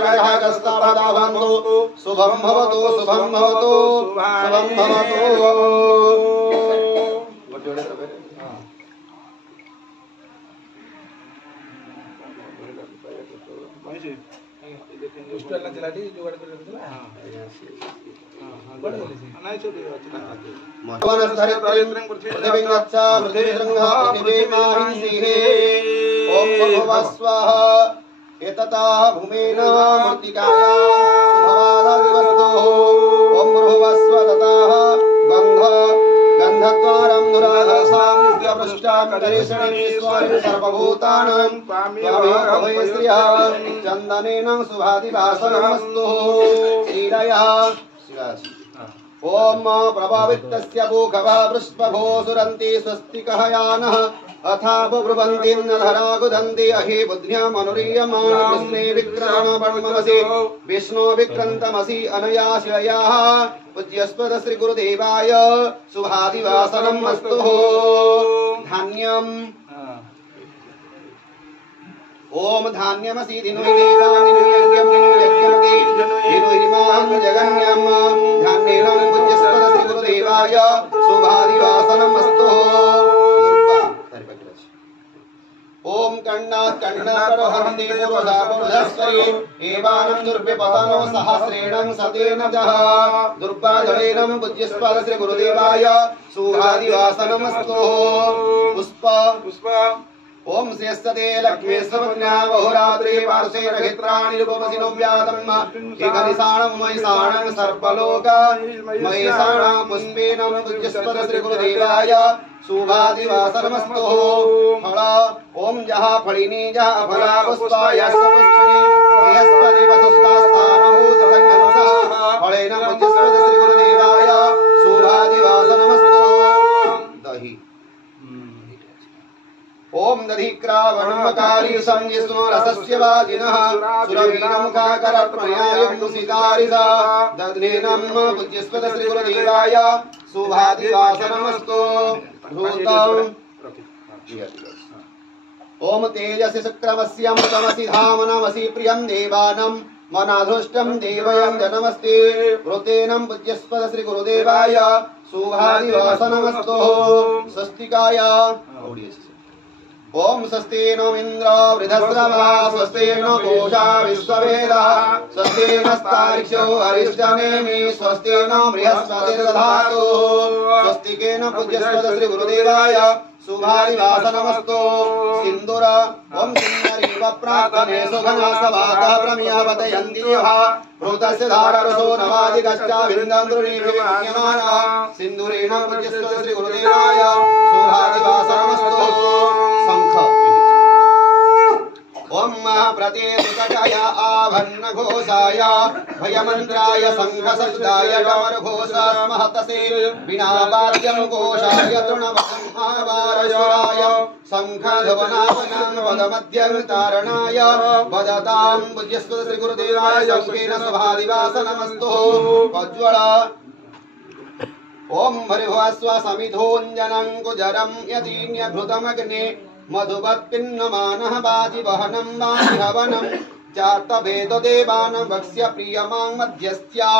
श्रेयःकस्तावदाभवन्तु शुभं भवतु शुभं भवतु शुभं भवतु। ओम भुवः स्वाहा एतता भूमेन मृत्तिकाया सुभवादिवस्तु ओम भुवः स्वतः गन्ध गन्धद्वारं दुराधसां नित्यपृष्टां करेशणे स्वारि सर्वभूतानां त्वमेव श्रियः चन्दनेन शुभादिवासनमस्तु श्रीरया शिवासि। ओम प्रभावितस्य भूखवा वृष्पभो सुरन्ति स्वस्तिकः यानः अथा ब्रुवन्ति नधरा गुदन्ति अहि बुद्ध्या मनुरीयमाण विष्णे विक्रमणमसि विष्णु विक्रन्तमसि अनया शिलयाः पूज्यस्पद श्री गुरुदेवाय शुभादिवासनम् अस्तु। धान्यम् ओम धान्यमसि दिनुहि देवान् दिनुहि यज्ञं दिनुहि यज्ञमति दिनुहि हिमां जगन्यं धान्येन पूज्यस्पद श्री गुरुदेवाय शुभादिवासनम् अस्तु। ओम कण्णात् कण्णाकरहन्ति पूर्वधा पूर्वधस्वरि एवानं दुर्व्यपतनो सहस्रेणं सतेन जः दुर्वाधरेणं पूज्यस्पद श्री गुरुदेवाय शुभादिवासनम् अस्तु। पुष्प पुष्प ओम श्रेष्ठते लक्ष्मी सर्वज्ञा बहुरात्रि वार्षे नक्षत्राणि रूपमसि नव्यातम् एकनिशाणं महिषाणं सर्वलोक महिषाणां पुष्पेन पूज्यस्पद श्री गुरुदेवाय शुभादिवासनमस्तु। फल ओम जहा फलिनी जहा फला पुष्पाय पुष्पिणी बृहस्पति वसुस्तास्थानभूतसंगंसः फलेन पूज्यस्पद श्री गुरुदेवाय शुभादिवासनमस्तु। दहि ओम दधिक्रावणमकारी संयस्नो रसस्य वाजिनः सुरवीरमुखाकरप्रयायं सितारिदा दध्नेनं पूज्यस्पद श्री गुरुदेवाय शुभादिवासनमस्तु। ओम तेजसि शुक्रमस्यमृतमसि धामनमसि प्रियं देवानं मनाधृष्टं देवयं जनमस्ति ऋतेनं पूज्यस्पद श्री गुरुदेवाय शुभादिवासनमस्तु। स्वस्तिकाय ओम स्वस्ति नो इंद्र वृद्धश्रवा स्वस्ति नो पूषा विश्ववेदः स्वस्ति नस्तार्क्ष्यो अरिष्टनेमि स्वस्ति नो बृहस्पतिर्दधातु स्वस्तिकेन पूज्यस्पद श्री गुरुदेवाय शुभादिवासनमस्तु। सिन्दूर ओम सिन्दरीव प्रार्थने सुघनासवातः प्रमियावतयन्ति यः भूतस्य धाररसो नवादिगश्चाविन्दन्द्रुणीभिर्मन्यमानः सिन्दूरेण पूज्यस्पद श्री गुरुदेवाय शुभादिवासनमस्तु। शंख ओम महाप्रतिसुतकाय आभन्न घोषाय भयमन्त्राय शंखसज्जाय डमरुघोषात्महतसे वीणावाद्यं घोषाय तृणवसंहावारस्वराय शंखधवनावनां पदमध्यं तारणाय वदतां पूज्यस्पद श्री गुरुदेवाय शंखेन शुभादिवासनमस्तु। प्रज्वल ओम भर्गवस्व समिधोऽञ्जनं कुजरं यतीन्यभृतमग्ने मधुवत्पिन्नमानः वाजिवहनं वाजिहवनं चार्तभेददेवानं वक्ष्य प्रियमां मध्यस्त्या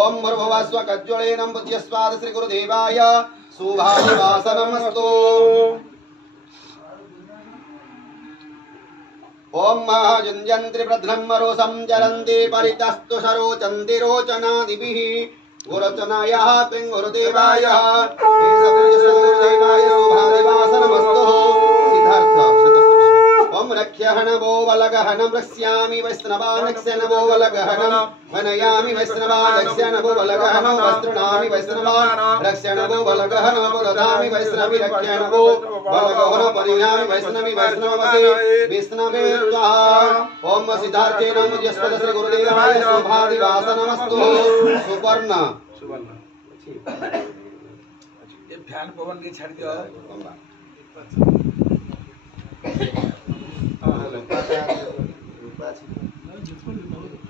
ओम भर्गवस्व कज्ज्वलेन पूज्यस्पद श्री गुरुदेवाय शुभादिवासनमस्तु। ओम महायुञ्जन्ति प्रध्नमरोषं जरन्ति परितस्तु शरोचन्ति रोचनादिभिः गुरुचनायाः त्वं गुरुदेवाय गुरुदेवाय शुभादिवासनमस्तु। सिद्धार्थ ओम रक्ष्यहनवो वलगहनं रक्ष्यामि वैष्णवानक्ष्यनवो वलगहनं हनयामि वैष्णवानक्ष्यनवो वलगहनं वस्त्रणामि वैष्णवा रक्ष्यनवो वलगहनं ददामि वैष्णवी रक्ष्यनवो वलगहनं परियामि वैष्णवी वैष्णवसे विष्णवे स्वाहा। ओम सिद्धार्थेन पूज्यस्पद श्री गुरुदेवाय शुभादिवासनमस्तु। सुवर्ण ये फैन पवन के छड़ दियो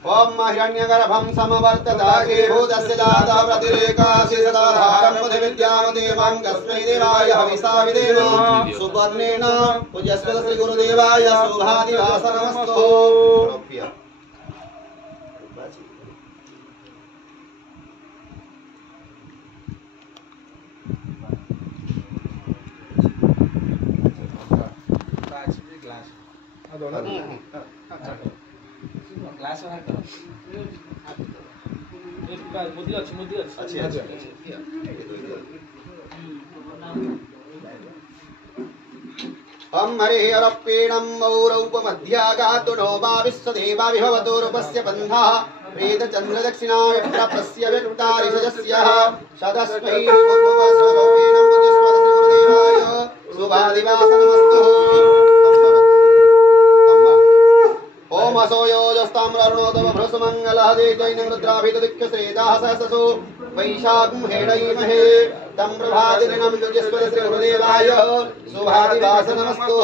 ओम हिरण्यगर्भं समवर्तदागे भूतस्य जाता प्रतिरेकासि सदाधारं बुद्धिविद्यां देवां कस्मै देवाय हविषा विदेव सुवर्णेन पूज्यस्पद श्री गुरुदेवाय शुभादिवासनमस्तु। ग्लास बाहर करो मुद्दी अच्छी हम हरिहरप्रीणं मौरौपमध्यागातु नो वा विश्वदेवा विभवतो रूपस्य बन्धः वेदचन्द्रदक्षिणाविप्रपस्य विरुतारिषजस्यः सदस्मै भूभुवस्वरूपेण पूज्यस्वदसुरदेवाय शुभादिवासनमस्तु ओम असो योजस्ताम्ररुणोतम भृसुमङ्गलः देजैनं रुद्राभितदिक्यश्रेदाः सहससो वैशाखं हेडैमहे तं प्रभादिनं पूज्यस्वदसुरदेवाय शुभादिवासनमस्तु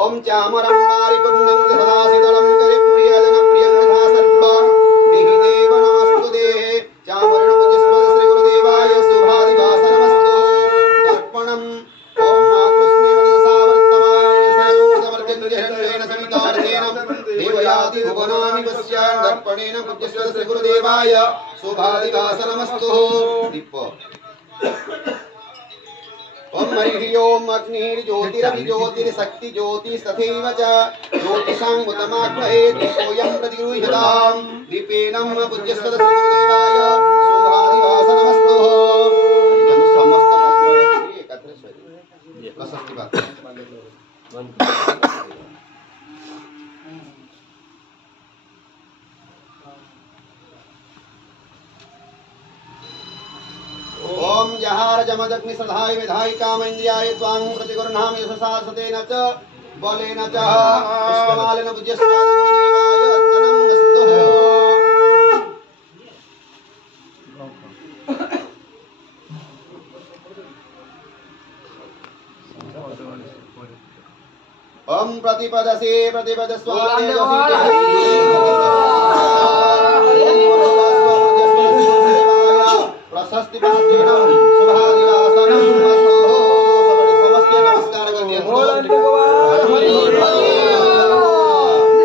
ओम चामरं वारिपुण्यं सदाशितलं करिप्रियजनप्रियं तथा सर्वा देहिदेव नमस्तुते चामरण पूज्यस्वदसुर गुरुदेवाय शुभादिवासनमस्तु तर्पणम् ओम महाकृष्णेन दशावर्तमाने सयोगमर्जन्यहरणेन समितार्तेन देवयादि भुवनानि पश्यान् दर्पणेन पूज्यस्वदसुर गुरुदेवाय शुभादिवासनमस्तु दीप ओम हरिः ओम अग्निर्ज्योतिरभिज्योतिर्शक्ति ज्योतिस्तथैव च ज्योतिषां मुतमाग्रहे दीपोऽयं प्रतिगृह्यतां दीपेनं पूज्यस्वदसुर गुरुदेवाय शुभादिवासनमस्तु समस्त पत्र एकत्र स्वरि प्रशस्ति बात ओम जहार जमदग्नि सधाय विधाय कामेन्द्रियाय त्वां प्रतिगुरुनाम यशसा सतेन च बलेन च पुष्पमालेन पूज्यस्वाद गुरुदेवाय अर्चनं अस्तु ओम प्रतिपदसे प्रतिपदस्वादे प्रशस्ति पात्रेण